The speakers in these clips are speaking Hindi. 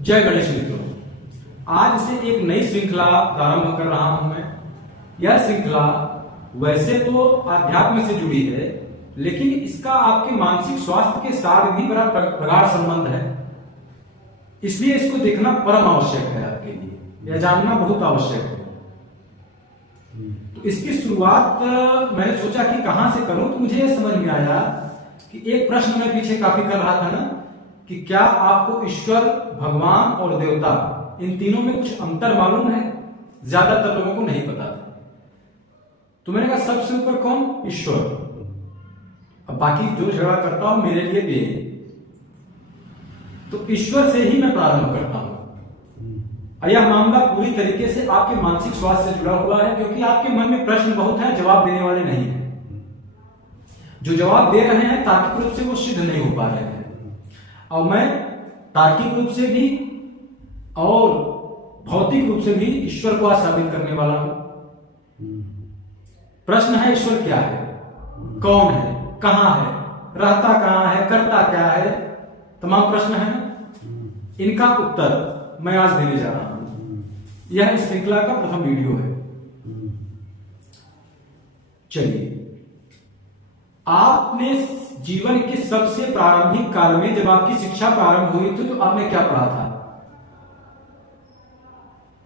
जय गणेश मित्रों, आज से एक नई श्रृंखला प्रारंभ कर रहा हूं मैं। यह श्रृंखला वैसे तो आध्यात्म से जुड़ी है, लेकिन इसका आपके मानसिक स्वास्थ्य के साथ भी बड़ा प्रगाढ़ संबंध है। इसलिए इसको देखना परम आवश्यक है आपके लिए, यह जानना बहुत आवश्यक है। तो इसकी शुरुआत मैंने सोचा कि कहां से करूं, तो मुझे यह समझ में आया कि एक प्रश्न मैं पीछे काफी कर रहा था ना, कि क्या आपको ईश्वर, भगवान और देवता इन तीनों में कुछ अंतर मालूम है? ज्यादातर लोगों को नहीं पता था। तो मैंने कहा सबसे ऊपर कौन? ईश्वर। अब बाकी जो झगड़ा करता हूं मेरे लिए भी है। तो ईश्वर से ही मैं प्रारंभ करता हूं। यह मामला पूरी तरीके से आपके मानसिक स्वास्थ्य से जुड़ा हुआ है, क्योंकि आपके मन में प्रश्न बहुत है, जवाब देने वाले नहीं है। जो जवाब दे रहे हैं तार्किक रूप से वो सिद्ध नहीं हो पा रहे हैं, और मैं तार्किक रूप से भी और भौतिक रूप से भी ईश्वर को आज साबित करने वाला हूं। प्रश्न है ईश्वर क्या है, कौन है, कहां है, रहता कहां है, करता क्या है, तमाम प्रश्न है ना। इनका उत्तर मैं आज देने जा रहा हूं। यह इस श्रृंखला का प्रथम वीडियो है। चलिए, आपने जीवन के सबसे प्रारंभिक काल में जब आपकी शिक्षा प्रारंभ हुई थी, तो आपने क्या पढ़ा था?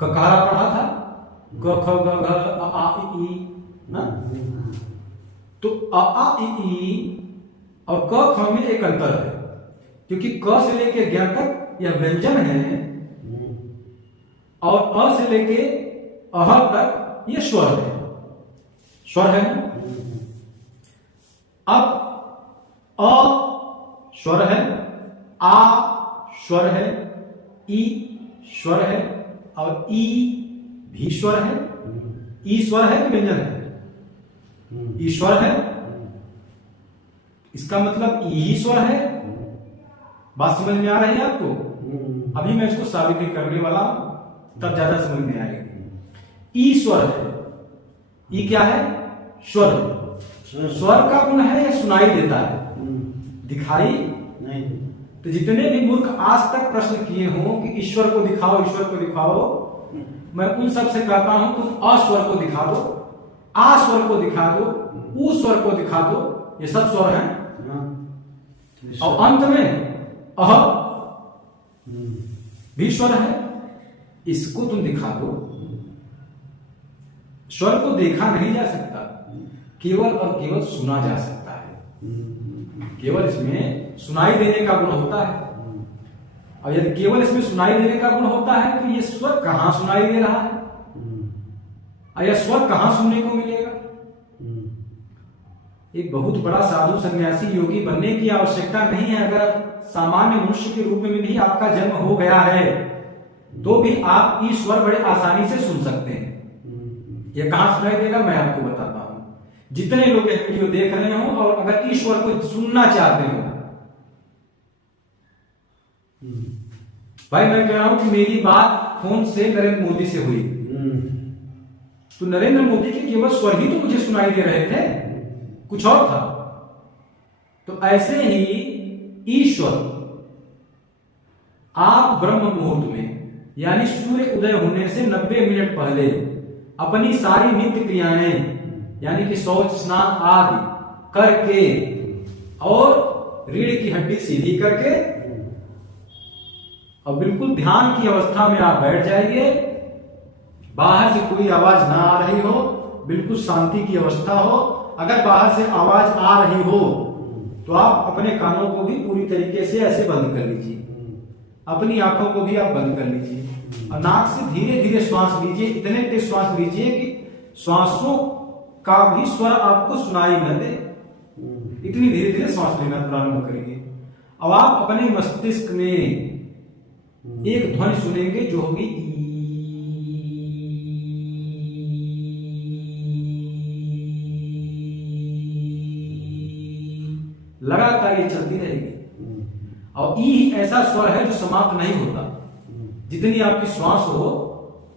ककारा पढ़ा था, क ख ग घ अ आ इ ई ना। तो अ आ इ ई और क ख में एक अंतर है, क्योंकि क से लेके ज्ञ तक यह व्यंजन है, और अ से लेके अह तक यह स्वर है। स्वर है ना। अब अ स्वर है, आ स्वर है, ई स्वर है, और ई भी स्वर है। ई स्वर है कि व्यंजन है? ई स्वर है। इसका मतलब ई ही स्वर है। बात समझ में आ रही है आपको? अभी मैं इसको साबित नहीं करने वाला, तब ज्यादा समझ में आएगी। ई स्वर है। ई क्या है? स्वर। स्वर का गुण है, यह सुनाई देता है, दिखाई नहीं। तो जितने भी मूर्ख आज तक प्रश्न किए हों कि ईश्वर को दिखाओ, ईश्वर को दिखाओ, मैं उन सब से कहता हूं तुम अस्वर को दिखा दो, आ स्वर को दिखा दो, ऊ स्वर को दिखा दो, ये सब स्वर हैं। और अंत में अह भी स्वर है, इसको तुम दिखा दो। स्वर को देखा नहीं जा सकता, केवल और केवल सुना जा सकता है। केवल इसमें सुनाई देने का गुण होता है, और यदि केवल इसमें सुनाई देने का गुण होता है, तो ये स्वर कहां सुनाई दे रहा है, और यह स्वर कहां सुनने को मिलेगा? एक बहुत बड़ा साधु सन्यासी योगी बनने की आवश्यकता नहीं है। अगर सामान्य मनुष्य के रूप में भी आपका जन्म हो गया है, तो भी आप ये स्वर बड़े आसानी से सुन सकते हैं। यह कहां सुनाई देगा, मैं आपको बताता हूं। जितने लोग ये वीडियो देख रहे हो और अगर ईश्वर को सुनना चाहते हो, भाई मैं कह रहा हूं कि मेरी बात फोन से नरेंद्र मोदी से हुई, तो नरेंद्र मोदी के केवल स्वर ही तो मुझे सुनाई दे रहे थे, कुछ और था। तो ऐसे ही ईश्वर, आप ब्रह्म मुहूर्त में, यानी सूर्य उदय होने से 90 मिनट पहले अपनी सारी नित्य क्रियाएं, यानी कि शौच, स्नान आदि करके और रीढ़ की हड्डी सीधी करके और बिल्कुल ध्यान की अवस्था में आप बैठ जाइए। बाहर से कोई आवाज ना आ रही हो, बिल्कुल शांति की अवस्था हो। अगर बाहर से आवाज आ रही हो तो आप अपने कानों को भी पूरी तरीके से ऐसे बंद कर लीजिए, अपनी आंखों को भी आप बंद कर लीजिए, और नाक से धीरे धीरे श्वास लीजिए। इतने तेज श्वास लीजिए कि श्वासों का भी स्वर आपको सुनाई न दे। इतनी धीरे धीरे श्वास लेना प्रारंभ करिए। अब आप अपने मस्तिष्क में एक ध्वनि सुनेंगे जो होगी लगातार ये चलती रहेगी। और ई ऐसा स्वर है जो समाप्त नहीं होता। जितनी आपकी श्वास हो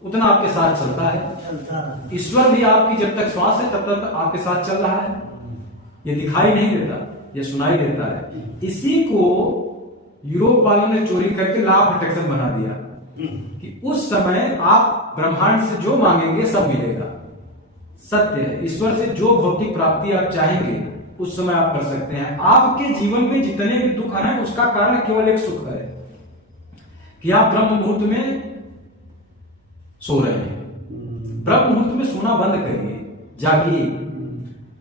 उतना आपके साथ चलता है। ईश्वर भी आपकी जब तक श्वास है तब तक आपके साथ चल रहा है। ये दिखाई नहीं देता, ये सुनाई देता है। इसी को यूरोप वालों ने चोरी करके लॉ ऑफ अट्रैक्शन बना दिया कि उस समय आप ब्रह्मांड से जो मांगेंगे सब मिलेगा। सत्य है, ईश्वर से जो भौतिक प्राप्ति आप चाहेंगे उस समय आप कर सकते हैं। आपके जीवन में जितने भी दुख हैं उसका कारण केवल एक सुख है कि आप ब्रह्म मुहूर्त में सो रहे हैं। ब्रह्म मुहूर्त में सोना बंद करिए, जागिए,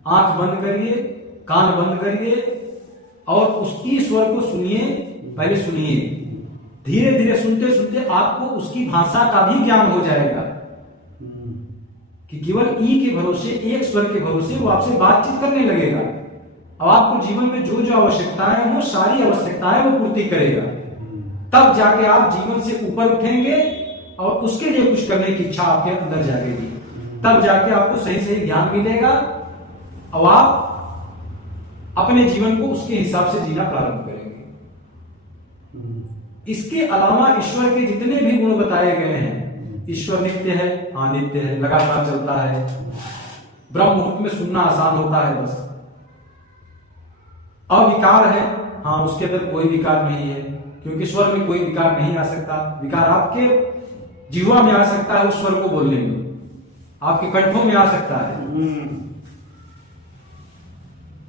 आंख बंद करिए, कान बंद करिए और उस ईश्वर को सुनिए। पहले सुनिए, धीरे धीरे सुनते सुनते आपको उसकी भाषा का भी ज्ञान हो जाएगा कि केवल ई के भरोसे, एक स्वर के भरोसे वो आपसे बातचीत करने लगेगा। अब आपको जीवन में जो जो आवश्यकताएं हो सारी आवश्यकताएं वो पूर्ति करेगा। तब जाके आप जीवन से ऊपर उठेंगे और उसके लिए कुछ करने की इच्छा आपके अंदर जागेगी। तब जाके आपको सही सही ज्ञान मिलेगा और आप अपने जीवन को उसके हिसाब से जीना प्रारंभ करेंगे। इसके अलावा ईश्वर के जितने भी गुण बताए गए हैं, ईश्वर नित्य है, अनित्य है, लगातार चलता है, ब्रह्म मुहूर्त में सुनना आसान होता है, बस अविकार है, हाँ उसके अंदर कोई विकार नहीं है क्योंकि स्वर में कोई विकार नहीं आ सकता। विकार आपके जीवा में आ सकता है, उस स्वर को बोलने में आपके कंठों में आ सकता है।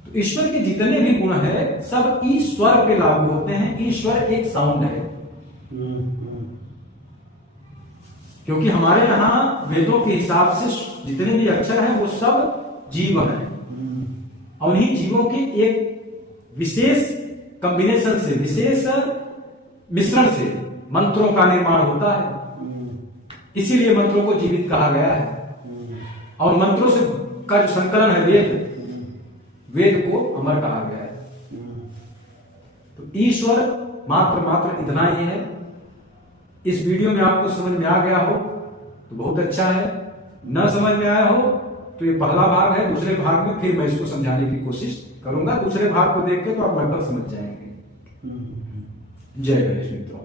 तो ईश्वर के जितने भी गुण है सब ईश्वर पे लागू होते हैं। ईश्वर एक साउंड है क्योंकि हमारे यहां वेदों के हिसाब से जितने भी अक्षर हैं वो सब जीव हैं और उन्हीं जीवों के एक विशेष कॉम्बिनेशन से, विशेष मिश्रण से मंत्रों का निर्माण होता है। इसीलिए मंत्रों को जीवित कहा गया है और मंत्रों से का जो संकलन है वेद को अमर कहा गया है। तो ईश्वर मात्र इतना ही है। इस वीडियो में आपको समझ में आ गया हो तो बहुत अच्छा है, न समझ में आया हो तो ये पहला भाग है। दूसरे भाग में फिर मैं इसको समझाने की कोशिश करूंगा। दूसरे भाग को देख के तो आप लगभग समझ जाएंगे। जय गणेश मित्रों।